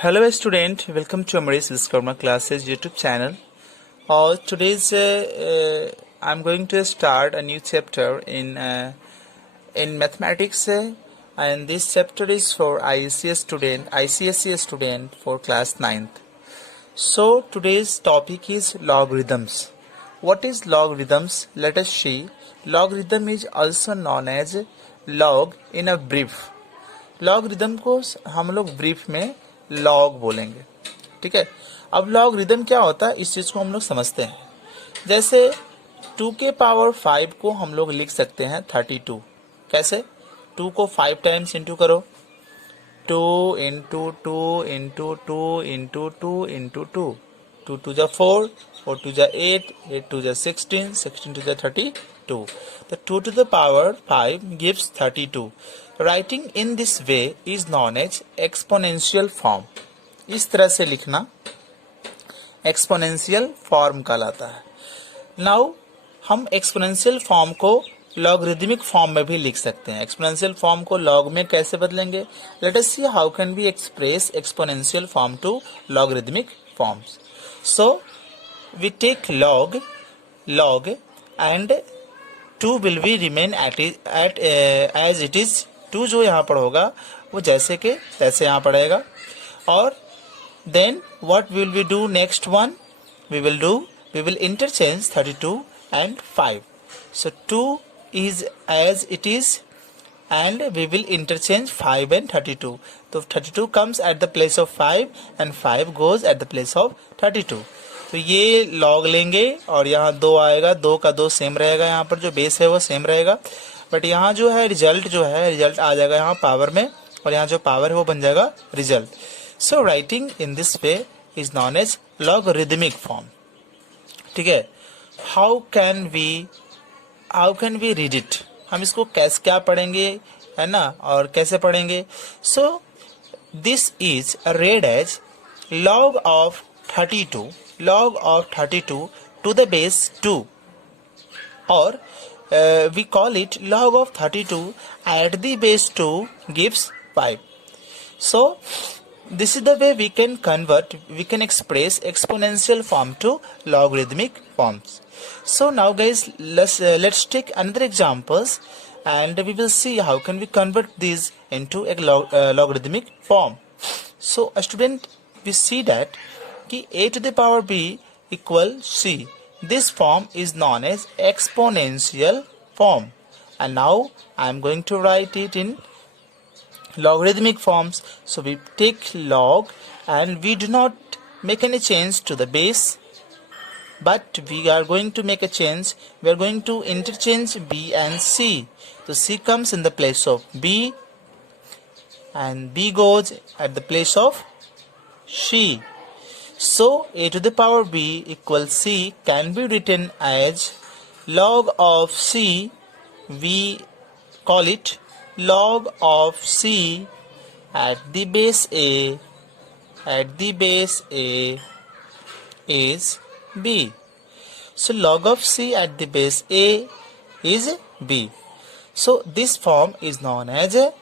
Hello student, welcome to Amaris Viskarma classes YouTube channel. Today's I'm going to start a new chapter in mathematics, and this chapter is for ICSE student for class 9th. So today's topic is logarithms. What is logarithms? Let us see. Logarithm is also known as log in a brief. Logarithm को हम लोग brief में log बोलेंगे. ठीक है. अब logarithm क्या होता है इस चीज को हम लोग समझते हैं. जैसे 2 के पावर 5 को हम लोग लिख सकते हैं 32. कैसे? 2 को 5 टाइम्स इंटू करो. 2 इंटू 2 इंटू 2 इंटू 2 इंटू 2. 2 2 जा 4, 4 2 जा 8, 8 2 जा 16, 16 2 जा 32. The 2 to the power 5 gives 32. Writing in this way is known as exponential form. इस तरह से लिखना exponential form कहलाता है. Now हम exponential form को logarithmic form में भी लिख सकते हैं. exponential form को log में कैसे बदलेंगे? Let us see how can we express exponential form to logarithmic forms. So we take log and 2 will be remain as it is. 2 जो यहाँ पर होगा वो जैसे के तैसे यहाँ पड़ेगा. और then what will we do next one? We will interchange 32 and 5. So 2 is as it is and we will interchange 5 and 32. So 32 comes at the place of 5 and 5 goes at the place of 32. तो ये log लेंगे और यहाँ 2 आएगा. 2 का 2 same रहेगा. यहाँ पर जो बेस है वो सेम रहेगा. बट यहाँ जो है रिजल्ट आ जाएगा यहाँ पावर में और यहाँ जो पावर है वो बन जाएगा result. So writing in this way is known as logarithmic form. ठीक है. How can we read it? हम इसको कैसे क्या पढ़ेंगे है ना और कैसे पढ़ेंगे? So this is read as log of 32 to the base 2, or we call it log of 32 at the base 2 gives 5. So this is the way we can express exponential form to logarithmic forms. So now guys, let's take another examples and we will see how can we convert these into a logarithmic form. So a student, we see that a to the power b equal c. This form is known as exponential form, and now I am going to write it in logarithmic forms. So we take log and we do not make any change to the base, but we are going to make a change. We are going to interchange b and c. So c comes in the place of b and b goes at the place of c. So a to the power b equals c can be written as log of c. We call it log of c at the base a is b. So log of c at the base a is b. So this form is known as a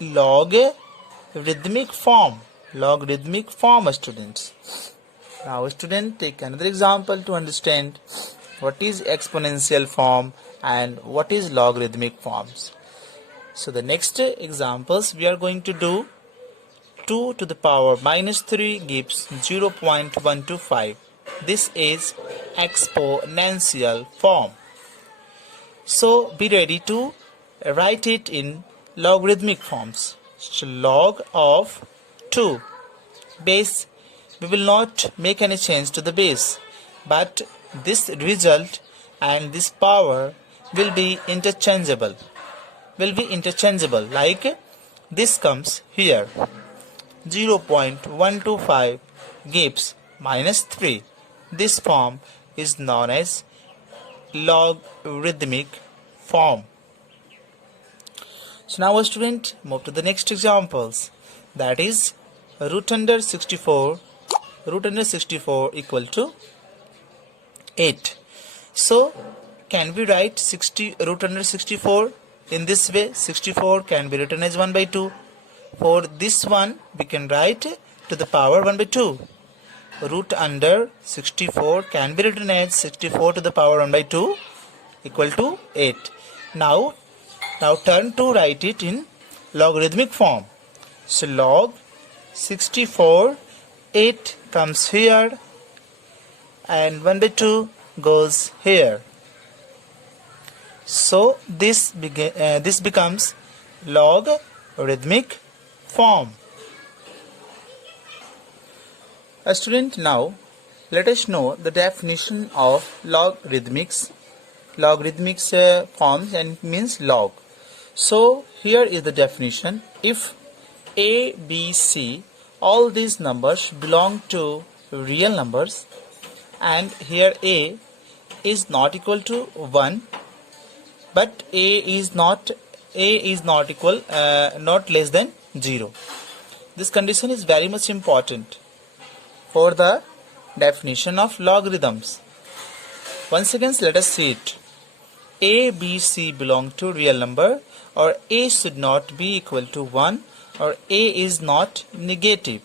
logarithmic form. Students. Now student, take another example to understand what is exponential form and what is logarithmic forms. So the next examples we are going to do 2 to the power minus 3 gives 0.125. This is exponential form. So be ready to write it in logarithmic forms. So log of 2 base, we will not make any change to the base, but this result and this power will be interchangeable. Like this comes here. 0.125 gives minus 3. This form is known as logarithmic form. So now student, move to the next examples. That is root under 64 equal to 8. So can we write root under 64 in this way? 64 can be written as 1 by 2. For this one, we can write to the power 1 by 2. Root under 64 can be written as 64 to the power 1 by 2 equal to 8. Now turn to write it in logarithmic form. So log 64, 8 comes here and 1 by 2 goes here. So this becomes logarithmic form. A student, now let us know the definition of logarithmics. Logarithmics forms and means log. So here is the definition. If A, B, C, all these numbers belong to real numbers, and here A is not equal to 1, but A is not equal not less than 0. This condition is very much important for the definition of logarithms. Once again, let us see it. A, B, C belong to real number, or A should not be equal to 1, or A is not negative.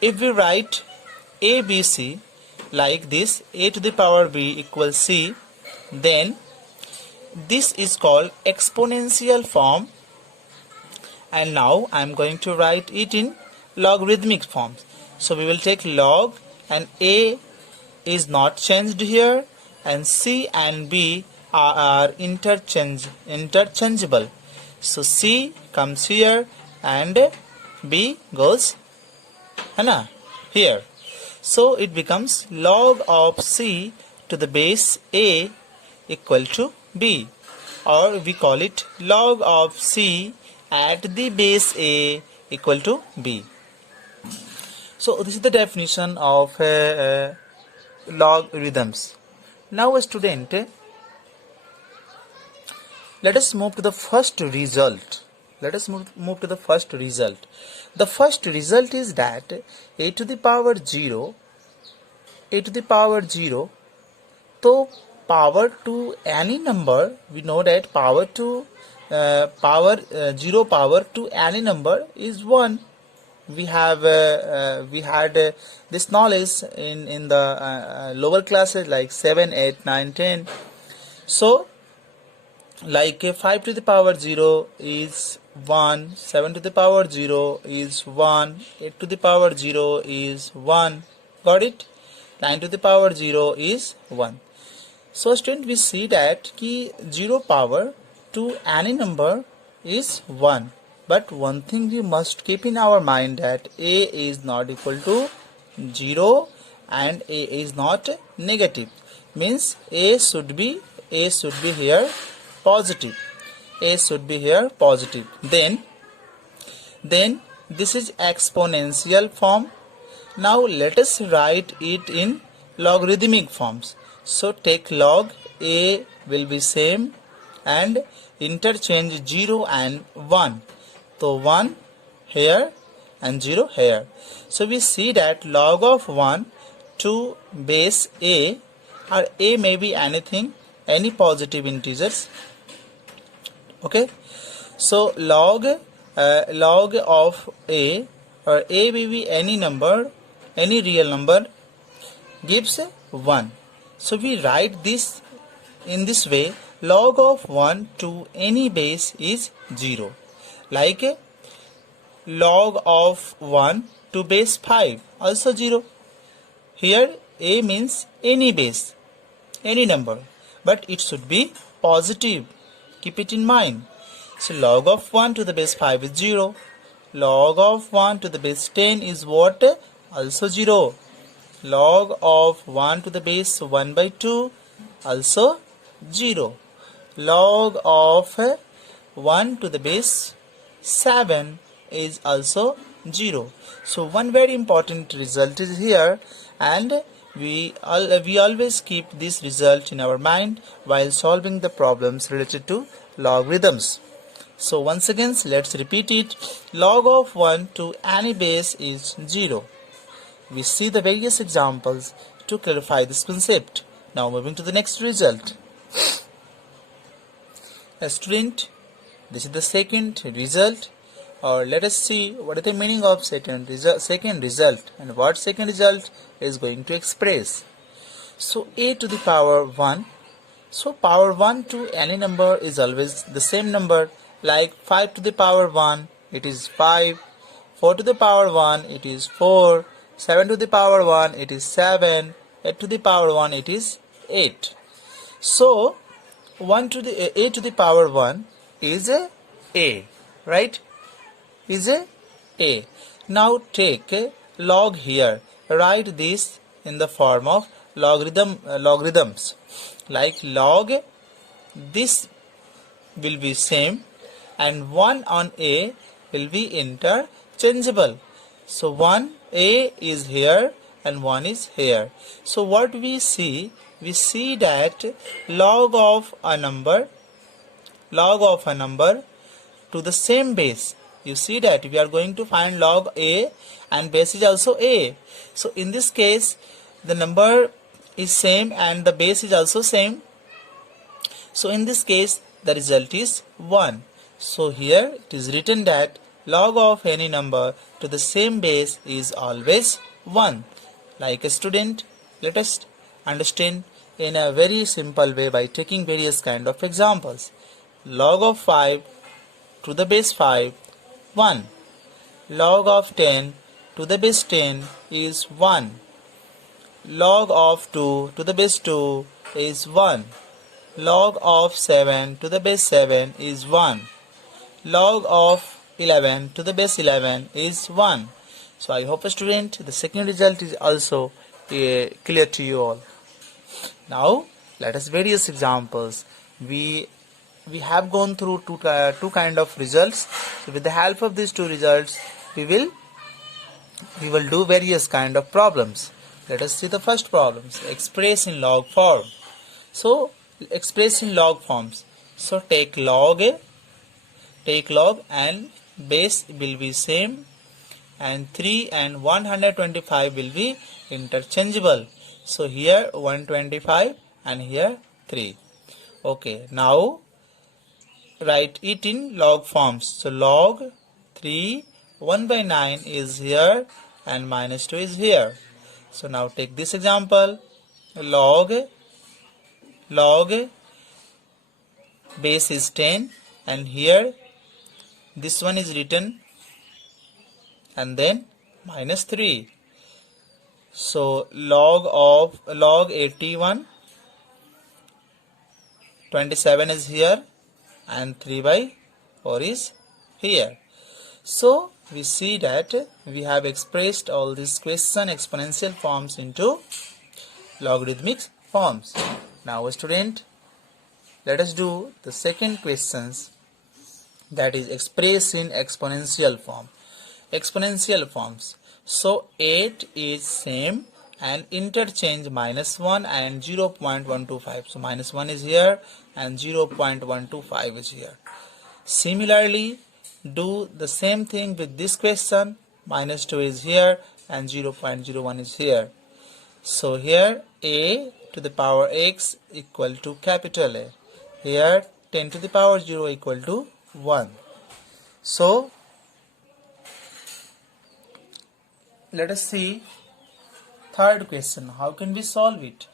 If we write A, B, C like this, A to the power B equals C, then this is called exponential form. And now I am going to write it in logarithmic forms. So we will take log, and A is not changed here, and C and B are interchangeable. So C comes here and B goes here. So it becomes log of C to the base A equal to B, or we call it log of C at the base A equal to B. So this is the definition of logarithms. Now, a student, let us move to the first result. The first result is that a to the power 0, so power to any number, we know that power to 0 power to any number is 1. We had this knowledge in the lower classes like 7, 8, 9, 10. So like 5 to the power 0 is 1, 7 to the power 0 is 1, 8 to the power 0 is 1. Got it? 9 to the power 0 is 1. So student, we see that 0 power to any number is 1. But one thing we must keep in our mind, that A is not equal to 0 and A is not negative. Means A should be here positive. A should be here positive. Then this is exponential form. Now let us write it in logarithmic forms. So take log, A will be same and interchange 0 and 1. So 1 here and 0 here. So we see that log of 1 to base A, or A may be anything, any positive integers. Okay. So log of A, or A may be any number, any real number, gives 1. So we write this in this way. Log of 1 to any base is 0. Like log of 1 to base 5, also 0. Here A means any base, any number, but it should be positive. Keep it in mind. So log of 1 to the base 5 is 0. Log of 1 to the base 10 is what? Also 0. Log of 1 to the base 1 by 2, also 0. Log of 1 to the base 7 is also 0. So one very important result is here, and we always keep this result in our mind while solving the problems related to logarithms. So once again, let's repeat it. Log of 1 to any base is 0. We see the various examples to clarify this concept. Now moving to the next result. A student, this is the second result or let us see what is the meaning of second result and what second result is going to express. So a to the power 1. So power 1 to any number is always the same number, like 5 to the power 1 it is 5, 4 to the power 1 it is 4, 7 to the power 1 it is 7, 8 to the power 1 it is 8. So 1 to the a to the power 1 is a, right? Is a. Now take log here. Write this in the form of logarithms. Like log, this will be same, and 1 on a will be interchangeable. So 1 a is here and 1 is here. So what we see that log of a number to the same base. You see that we are going to find log a and base is also a. So in this case the number is same and the base is also same. So in this case the result is 1. So here it is written that log of any number to the same base is always 1. Like a student, let us understand in a very simple way by taking various kind of examples. Log of 5 to the base 5, 1. Log of 10 to the base 10 is 1. Log of 2 to the base 2 is 1. Log of 7 to the base 7 is 1. Log of 11 to the base 11 is 1. So I hope, student, the second result is also clear to you all. Now let us various examples. We have gone through two kind of results. So with the help of these two results we will do various kind of problems. Let us see the first problems. Express in log form. So express in log forms. So take log and base will be same, and 3 and 125 will be interchangeable. So here 125 and here 3. Okay, now write it in log forms. So log 3 1 by 9 is here and minus 2 is here. So now take this example. Log base is 10 and here this one is written and then minus 3. So log 81, 27 is here and 3 by 4 is here. So we see that we have expressed all these question exponential forms into logarithmic forms. Now student, let us do the second questions, that is express in exponential form. Exponential forms. So 8 is same and interchange minus 1 and 0.125. So minus 1 is here and 0.125 is here. Similarly, do the same thing with this question. Minus 2 is here and 0.01 is here. So here a to the power x equal to capital A. Here 10 to the power 0 equal to 1. So let us see third question. How can we solve it?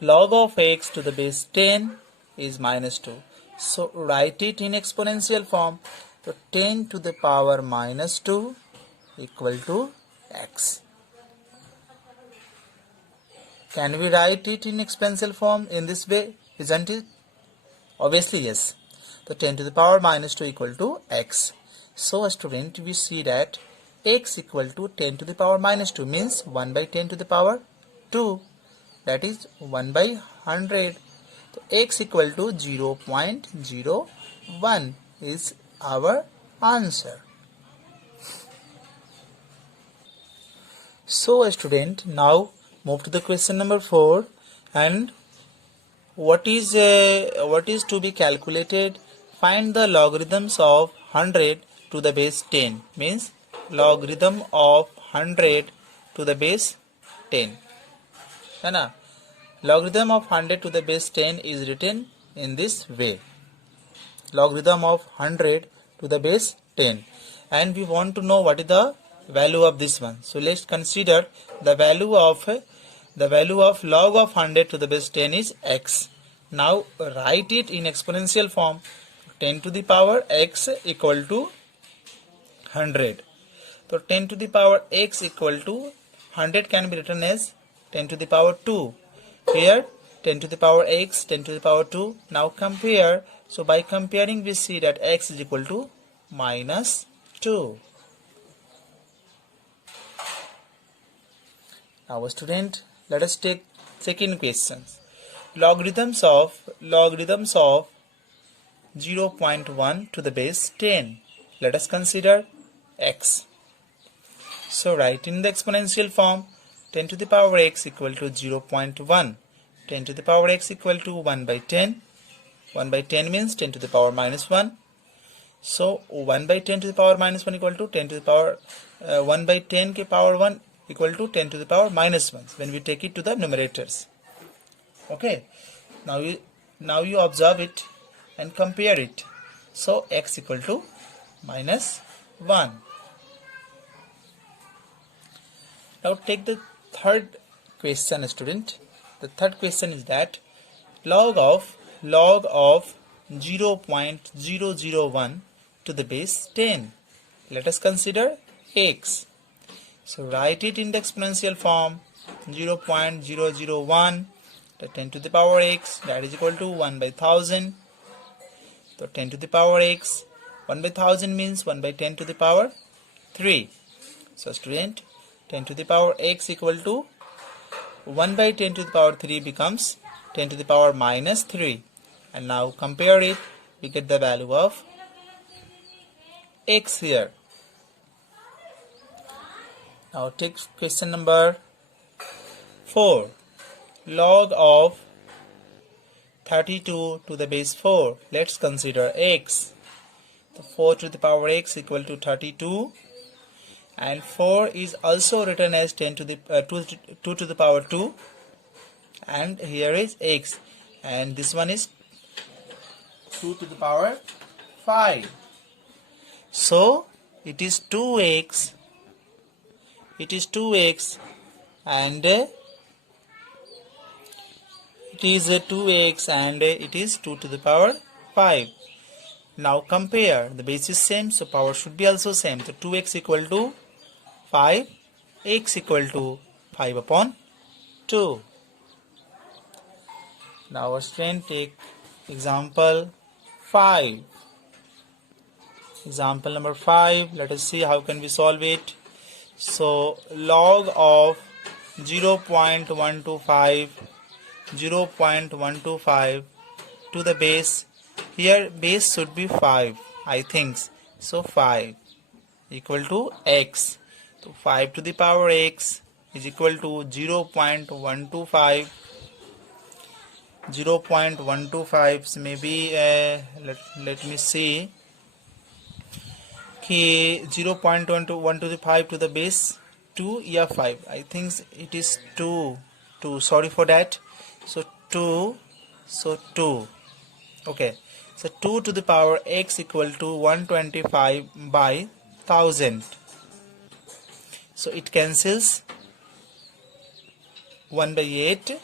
Log of x to the base 10 is minus 2. So write it in exponential form. So 10 to the power minus 2 equal to x. Can we write it in exponential form in this way? Isn't it? Obviously yes. So 10 to the power minus 2 equal to x. So student, we see that x equal to 10 to the power minus 2 means 1 by 10 to the power 2. That is 1 by 100. So x equal to 0.01 is our answer. So student, now move to the question number 4, and what is to be calculated? Find the logarithms of 100 to the base 10. Means logarithm of 100 to the base 10. है ना? Logarithm of 100 to the base 10 is written in this way. Logarithm of 100 to the base 10. and we want to know what is the value of this one. So let's consider the value of log of 100 to the base 10 is x. Now write it in exponential form. 10 to the power x equal to 100. So 10 to the power x equal to 100 can be written as 10 to the power 2. Here 10 to the power x, 10 to the power 2. Now compare. So by comparing we see that x is equal to minus 2. Now student, let us take second question. Logarithms of 0.1 to the base 10. Let us consider x. So write in the exponential form. 10 to the power x equal to 0.1. 10 to the power x equal to 1 by 10. 1 by 10 means 10 to the power minus 1. So 1 by 10 to the power minus 1 equal to 10 to the power 1 by 10 ke power 1 equal to 10 to the power minus 1 when we take it to the numerators. Okay. Now you observe it and compare it. So x equal to minus 1. Now take the third question, student. The third question is that log of 0.001 to the base 10. Let us consider x. So write it in the exponential form. 0.001, the 10 to the power x, that is equal to 1 by 1000. So 10 to the power x, 1 by 1000 means 1 by 10 to the power 3. So student, 10 to the power x equal to 1 by 10 to the power 3 becomes 10 to the power minus 3. And now compare it, we get the value of x here. Now take question number 4. Log of 32 to the base 4. Let's consider x. So 4 to the power x equal to 32. And 4 is also written as 2 to the power 2. And here is x. And this one is 2 to the power 5. So it is 2x. It is 2x and it is 2x and it is 2 to the power 5. Now compare. The base is same, so power should be also same. So 2x equal to 5, x equal to 5 upon 2. Now our student take example 5. Example number 5. Let us see how can we solve it. So log of 0.125 to the base. Here base should be 5, I think. So 5 equal to x. So 5 to the power x is equal to 0.125. 0.125. So maybe let me see. 0.1 to the 5 to the base 2, yeah 5. I think it is 2. Sorry for that. So 2. So 2. Okay. So 2 to the power x equal to 125 by 1000. So it cancels 1 by 8.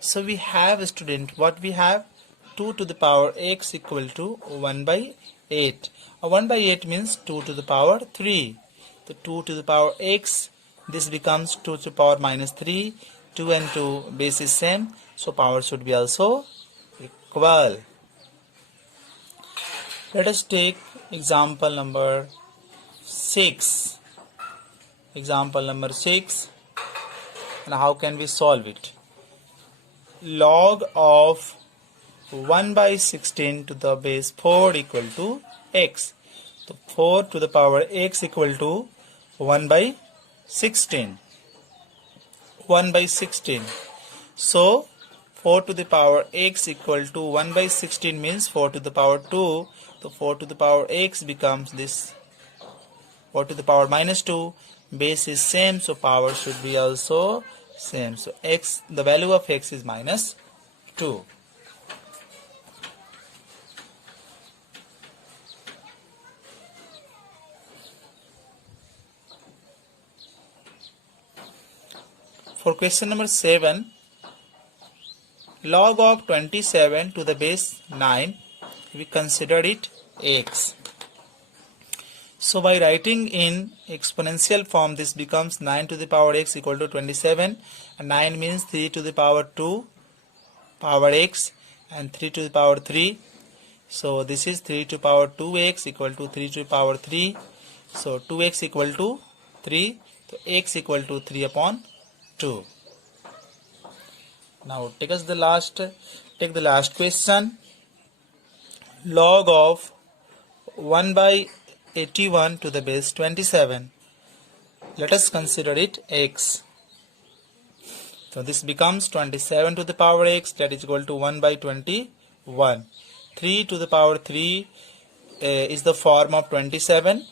So we have, student, what we have? 2 to the power x equal to 1 by 8. 1 by 8 means 2 to the power 3. So 2 to the power x, this becomes 2 to the power minus 3. 2 and 2 base is same, so power should be also equal. Let us take example number 6. Example number 6. And how can we solve it? Log of 1 by 16 to the base 4 equal to x. So 4 to the power x equal to 1 by 16. 1 by 16. So 4 to the power x equal to 1 by 16 means 4 to the power 2. So 4 to the power x becomes this 4 to the power minus 2. Base is same, so power should be also same. So x, the value of x is minus 2. For question number 7, log of 27 to the base 9, we consider it x. So by writing in exponential form, this becomes 9 to the power x equal to 27, and 9 means 3 to the power 2 power x and 3 to the power 3. So this is 3 to the power 2x equal to 3 to the power 3. So 2x equal to 3. So x equal to 3 upon 2. Now take the last question. Log of 1 by 81 to the base 27. Let us consider it x. So this becomes 27 to the power x, that is equal to 1 by 21. 3 to the power 3 is the form of 27,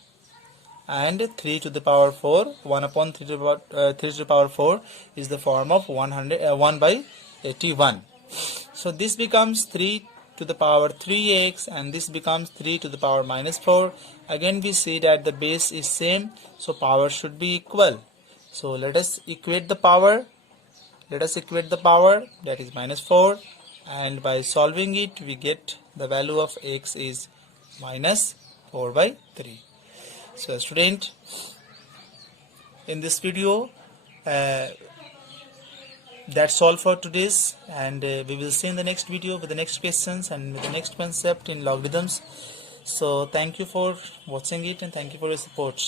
and 3 to the power 4, 1 upon 3 to the power 4 is the form of 1 by 81. So this becomes 3 to the power 3x, and this becomes 3 to the power minus 4. Again we see that the base is same, so power should be equal. So let us equate the power. That is minus 4, and by solving it we get the value of x is minus 4 by 3. So student, in this video that's all for today's, and we will see in the next video with the next questions and with the next concept in logarithms. So thank you for watching it, and thank you for your support.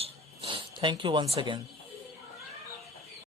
Thank you once again.